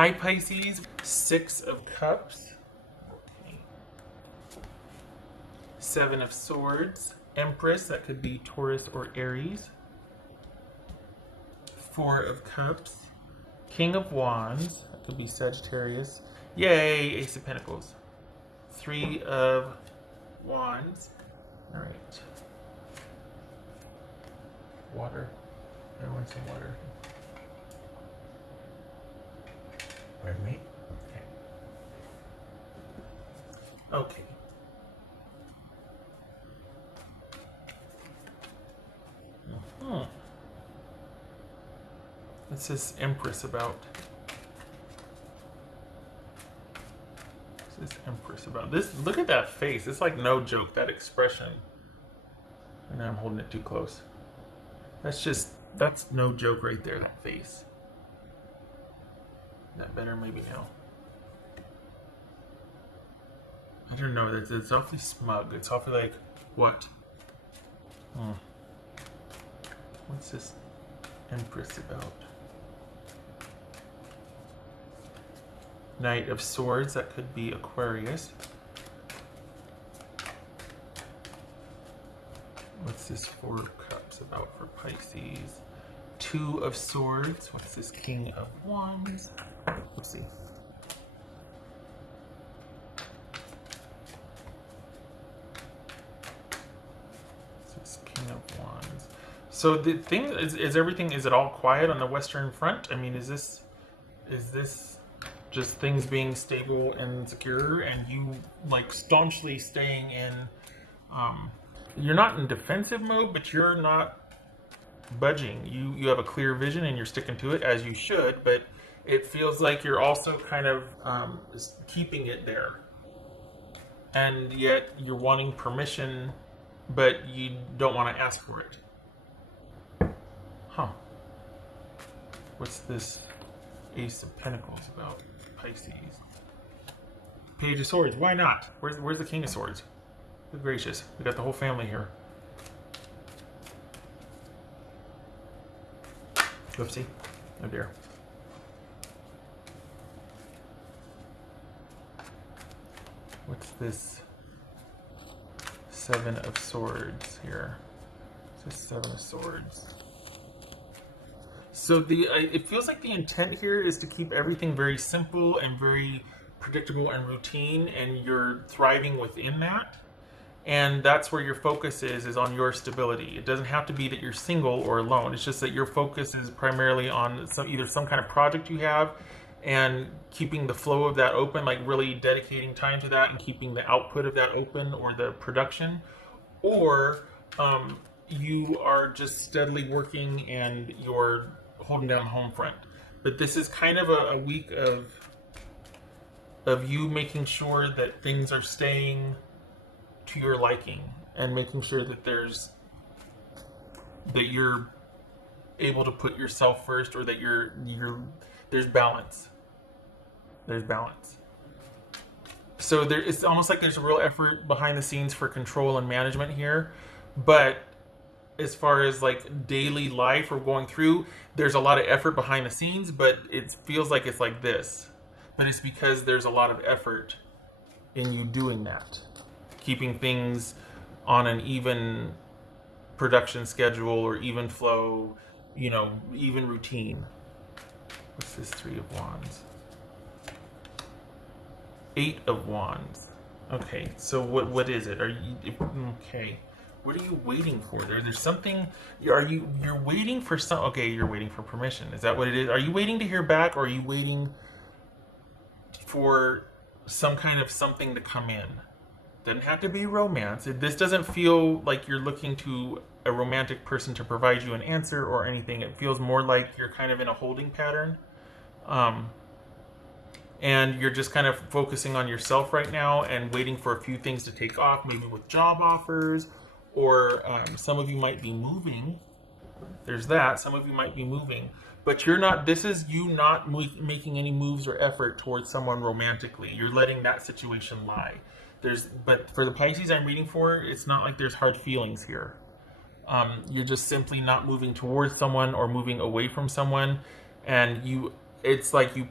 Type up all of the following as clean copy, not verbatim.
Hi Pisces, 6 of Cups, okay. 7 of Swords, Empress, that could be Taurus or Aries. 4 of Cups, King of Wands, that could be Sagittarius. Yay, Ace of Pentacles. 3 of Wands. All right. Water. I want some water. Pardon me? Okay. Okay. What's this Empress about? What's this Empress about? This, look at that face. It's like no joke, that expression. And now I'm holding it too close. That's no joke right there, that face. Is that better? Maybe now. I don't know, it's awfully smug. It's awfully like, what? What's this Empress about? Knight of Swords, that could be Aquarius. What's this 4 of Cups about for Pisces? 2 of Swords. What's this King of Wands? Let's see. What's this King of Wands? So the thing is everything, is it all quiet on the Western Front? I mean, is this just things being stable and secure, and you like staunchly staying in, you're not in defensive mode, but you're not budging. You have a clear vision and you're sticking to it as you should, but it feels like you're also kind of keeping it there. And yet you're wanting permission, but you don't want to ask for it. Huh. What's this Ace of Pentacles about Pisces? Page of Swords. Why not? Where's the King of Swords? Good gracious. We got the whole family here. Oopsie. Oh dear. What's this 7 of Swords here? What's this 7 of Swords? So it feels like the intent here is to keep everything very simple and very predictable and routine, and you're thriving within that. And that's where your focus is on your stability. It doesn't have to be that you're single or alone. It's just that your focus is primarily on either some kind of project you have and keeping the flow of that open, like really dedicating time to that and keeping the output of that open, or the production, or you are just steadily working and you're holding down the home front. But this is kind of a week of you making sure that things are staying to your liking, and making sure that you're able to put yourself first, or that there's balance. There's balance. So it's almost like there's a real effort behind the scenes for control and management here, but as far as like daily life or going through, there's a lot of effort behind the scenes, but it feels like it's like this. But it's because there's a lot of effort in you doing that, keeping things on an even production schedule or even flow, even routine. What's this 3 of Wands? 8 of Wands. Okay, so what is it? Okay? What are you waiting for there? There's something. You're waiting for some. Okay, you're waiting for permission. Is that what it is? Are you waiting to hear back, or are you waiting for some kind of something to come in? Doesn't have to be romance. This doesn't feel like you're looking to a romantic person to provide you an answer or anything. It feels more like you're kind of in a holding pattern. And you're just kind of focusing on yourself right now and waiting for a few things to take off, maybe with job offers, or some of you might be moving. There's that. Some of you might be moving. But you're not, this is you not making any moves or effort towards someone romantically. You're letting that situation lie. But for the Pisces I'm reading for, it's not like there's hard feelings here. You're just simply not moving towards someone or moving away from someone. And it's like you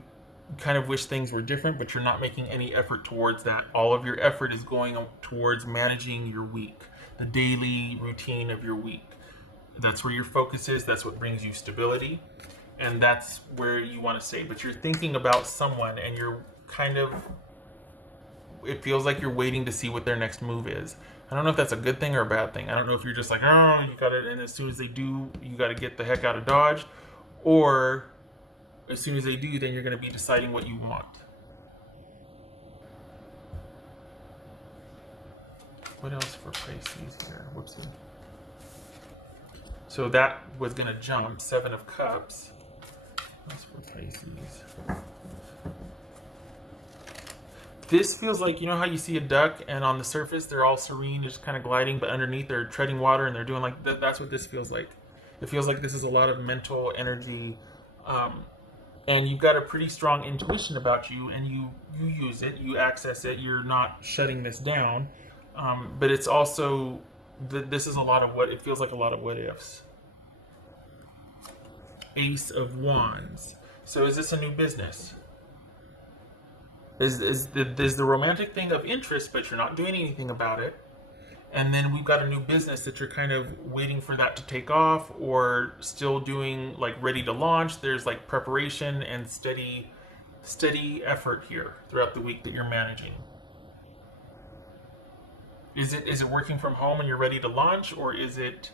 kind of wish things were different, but you're not making any effort towards that. All of your effort is going towards managing your week, the daily routine of your week. That's where your focus is. That's what brings you stability. And that's where you want to stay. But you're thinking about someone and you're kind of, it feels like you're waiting to see what their next move is. I don't know if that's a good thing or a bad thing. I don't know if you're just like, oh, you got it, and as soon as they do, you got to get the heck out of Dodge. Or as soon as they do, then you're going to be deciding what you want. What else for Pisces here? Whoopsie. So that was going to jump. 7 of Cups. What's for Pisces? This feels like, you know how you see a duck and on the surface they're all serene, just kind of gliding, but underneath they're treading water and they're doing like that. That's what this feels like. It feels like this is a lot of mental energy, and you've got a pretty strong intuition about you, and you use it, you access it. You're not shutting this down, but it's also this is a lot of what it feels like, a lot of what ifs. Ace of Wands. So is this a new business? Is the romantic thing of interest, but you're not doing anything about it. And then we've got a new business that you're kind of waiting for that to take off, or still doing, like, ready to launch. There's like preparation and steady effort here throughout the week that you're managing. Is it working from home and you're ready to launch, or is it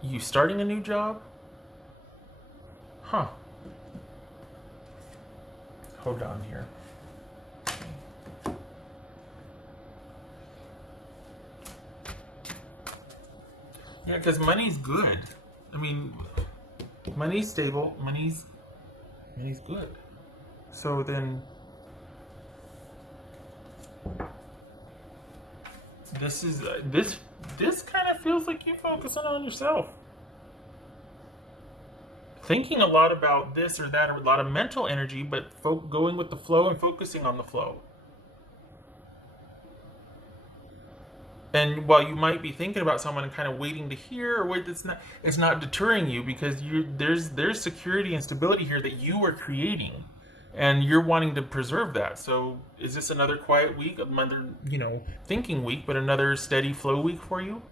you starting a new job? Huh. Hold on here. Yeah, because money's good. I mean, money's stable. Money's good. So then, this kind of feels like you're focusing on yourself, thinking a lot about this or that, or a lot of mental energy, but going with the flow and focusing on the flow. And while you might be thinking about someone and kind of waiting to hear, or wait, it's not deterring you, because there's security and stability here that you are creating, and you're wanting to preserve that. So is this another quiet week, another thinking week, but another steady flow week for you?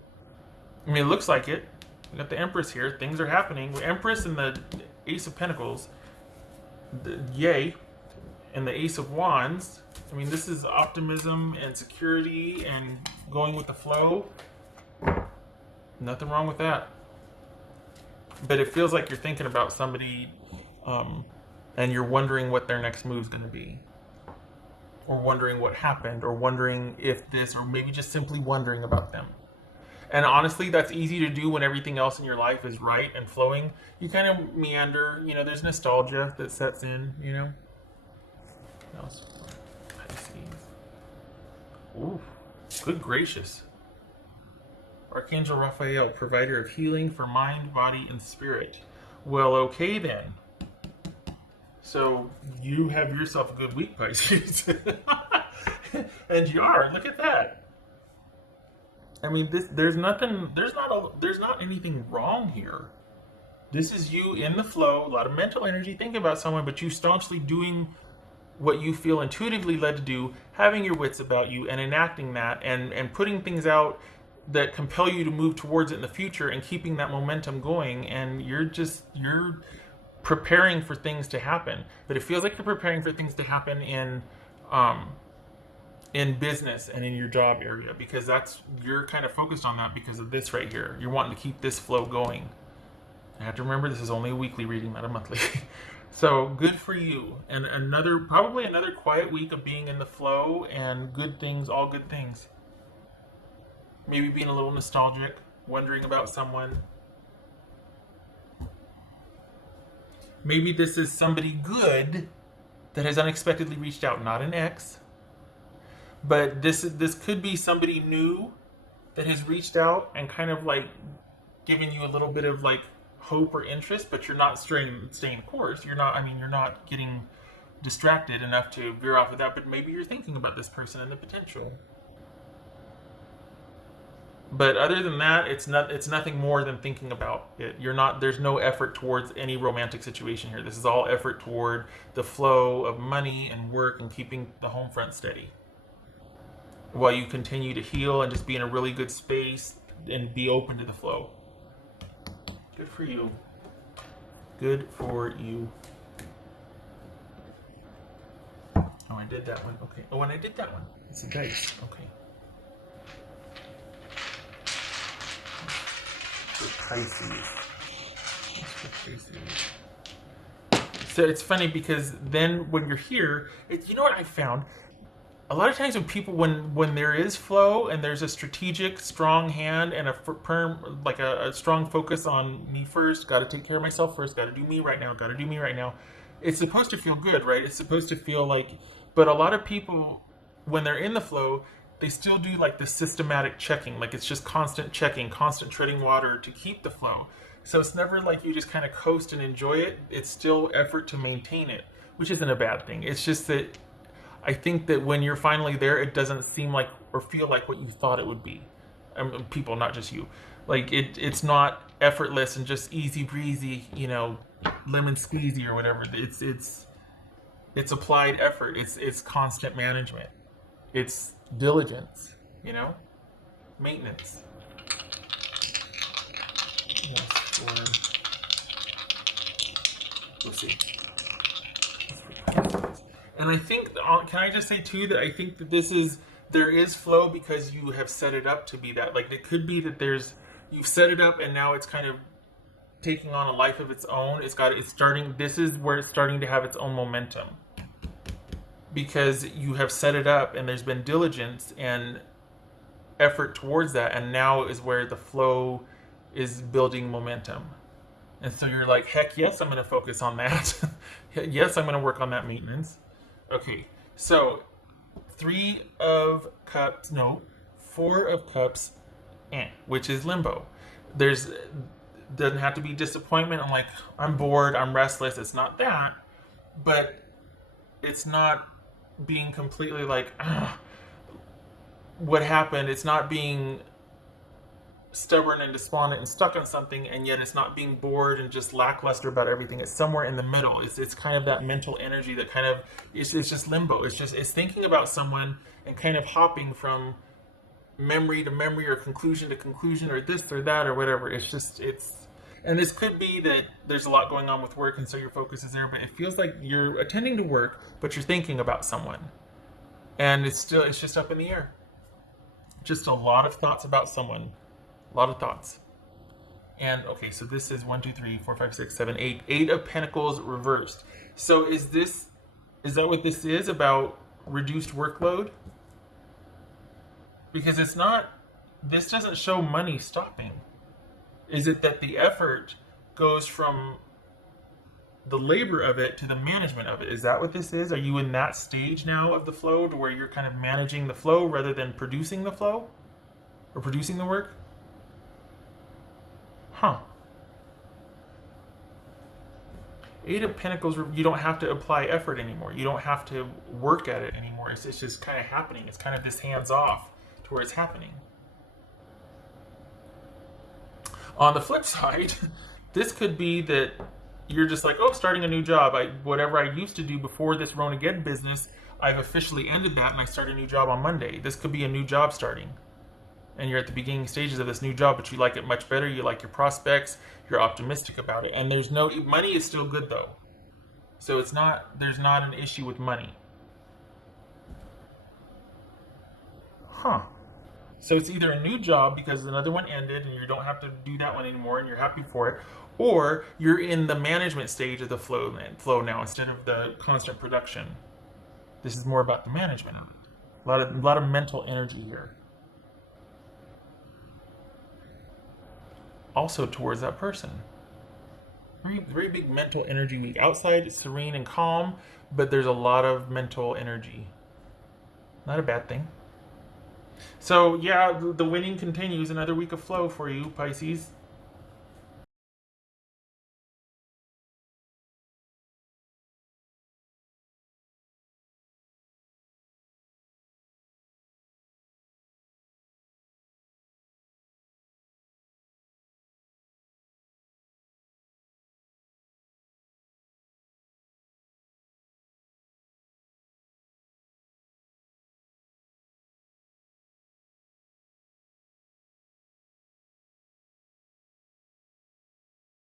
I mean, it looks like it. We got the Empress here. Things are happening. The Empress and the Ace of Pentacles. Yay. And the Ace of Wands. I mean, this is optimism and security and going with the flow. Nothing wrong with that. But it feels like you're thinking about somebody, and you're wondering what their next move is going to be. Or wondering what happened, or wondering if this, or maybe just simply wondering about them. And honestly, that's easy to do when everything else in your life is right and flowing. You kind of meander, there's nostalgia that sets in, What else? Pisces. Ooh, good gracious. Archangel Raphael, provider of healing for mind, body, and spirit. Well, okay then. So you have yourself a good week, Pisces. And you are. Look at that. I mean, there's not anything wrong here. This is you in the flow, a lot of mental energy, thinking about someone, but you staunchly doing what you feel intuitively led to do, having your wits about you and enacting that, and putting things out that compel you to move towards it in the future, and keeping that momentum going. And you're preparing for things to happen. But it feels like you're preparing for things to happen in business and in your job area, because you're kind of focused on that because of this right here. You're wanting to keep this flow going. I have to remember this is only a weekly reading, not a monthly. So good for you. And probably another quiet week of being in the flow and good things, all good things. Maybe being a little nostalgic, wondering about someone. Maybe this is somebody good that has unexpectedly reached out, not an ex. But this could be somebody new that has reached out and kind of like giving you a little bit of like hope or interest, but you're not staying the course. You're not getting distracted enough to veer off of that. But maybe you're thinking about this person and the potential. But other than that, it's nothing more than thinking about it. There's no effort towards any romantic situation here. This is all effort toward the flow of money and work and keeping the home front steady. While you continue to heal and just be in a really good space and be open to the flow. Good for you. Good for you. Oh, I did that one. Okay. Oh, and I did that one. It's a dice. Okay. Pisces. So it's funny because then when you're here, you know what I found? A lot of times when people, when there is flow and there's a strategic, strong hand and a strong focus on me first, got to take care of myself first, got to do me right now, got to do me right now. It's supposed to feel good, right? It's supposed to feel like, but a lot of people, when they're in the flow, they still do like the systematic checking, like it's just constant checking, constant treading water to keep the flow. So it's never like you just kind of coast and enjoy it. It's still effort to maintain it, which isn't a bad thing. It's just that I think that when you're finally there, it doesn't seem like or feel like what you thought it would be. People, not just you. Like it's not effortless and just easy breezy, lemon squeezy or whatever. It's applied effort. It's constant management. It's diligence, maintenance. Yes, let's see. And I think, can I just say too that I think that there is flow because you have set it up to be that. Like it could be that you've set it up and now it's kind of taking on a life of its own. This is where it's starting to have its own momentum. Because you have set it up and there's been diligence and effort towards that, and now is where the flow is building momentum. And so you're like, heck yes, I'm going to focus on that. Yes, I'm going to work on that maintenance. Okay, so 4 of Cups, which is limbo. Doesn't have to be disappointment. I'm bored, I'm restless. It's not that, but it's not being completely like, what happened? It's not being stubborn and despondent and stuck on something, and yet it's not being bored and just lackluster about everything. It's somewhere in the middle. It's kind of that mental energy that kind of it's just limbo. It's thinking about someone and kind of hopping from memory to memory or conclusion to conclusion or this or that or whatever. And this could be that there's a lot going on with work and so your focus is there, but it feels like you're attending to work, but you're thinking about someone. And it's just up in the air. Just a lot of thoughts about someone. A lot of thoughts. And okay, so this is 1, 2, 3, 4, 5, 6, 7, 8. 8 of Pentacles reversed. So is that what this is about reduced workload? Because this doesn't show money stopping. Is it that the effort goes from the labor of it to the management of it? Is that what this is? Are you in that stage now of the flow to where you're kind of managing the flow rather than producing the flow? Or producing the work? Huh. 8 of Pentacles, you don't have to apply effort anymore. You don't have to work at it anymore. It's just kind of happening. It's kind of this hands off to where it's happening. On the flip side, this could be that you're just like, starting a new job. Whatever I used to do before this Ronageddon business, I've officially ended that and I start a new job on Monday. This could be a new job starting. And you're at the beginning stages of this new job, but you like it much better. You like your prospects. You're optimistic about it. And money is still good though. So there's not an issue with money. Huh. So it's either a new job because another one ended and you don't have to do that one anymore and you're happy for it, or you're in the management stage of the flow now instead of the constant production. This is more about the management of it. A lot of mental energy here. Also towards that person. Very, very big mental energy week. Outside it's serene and calm, but there's a lot of mental energy. Not a bad thing. So yeah, the winning continues. Another week of flow for you, Pisces.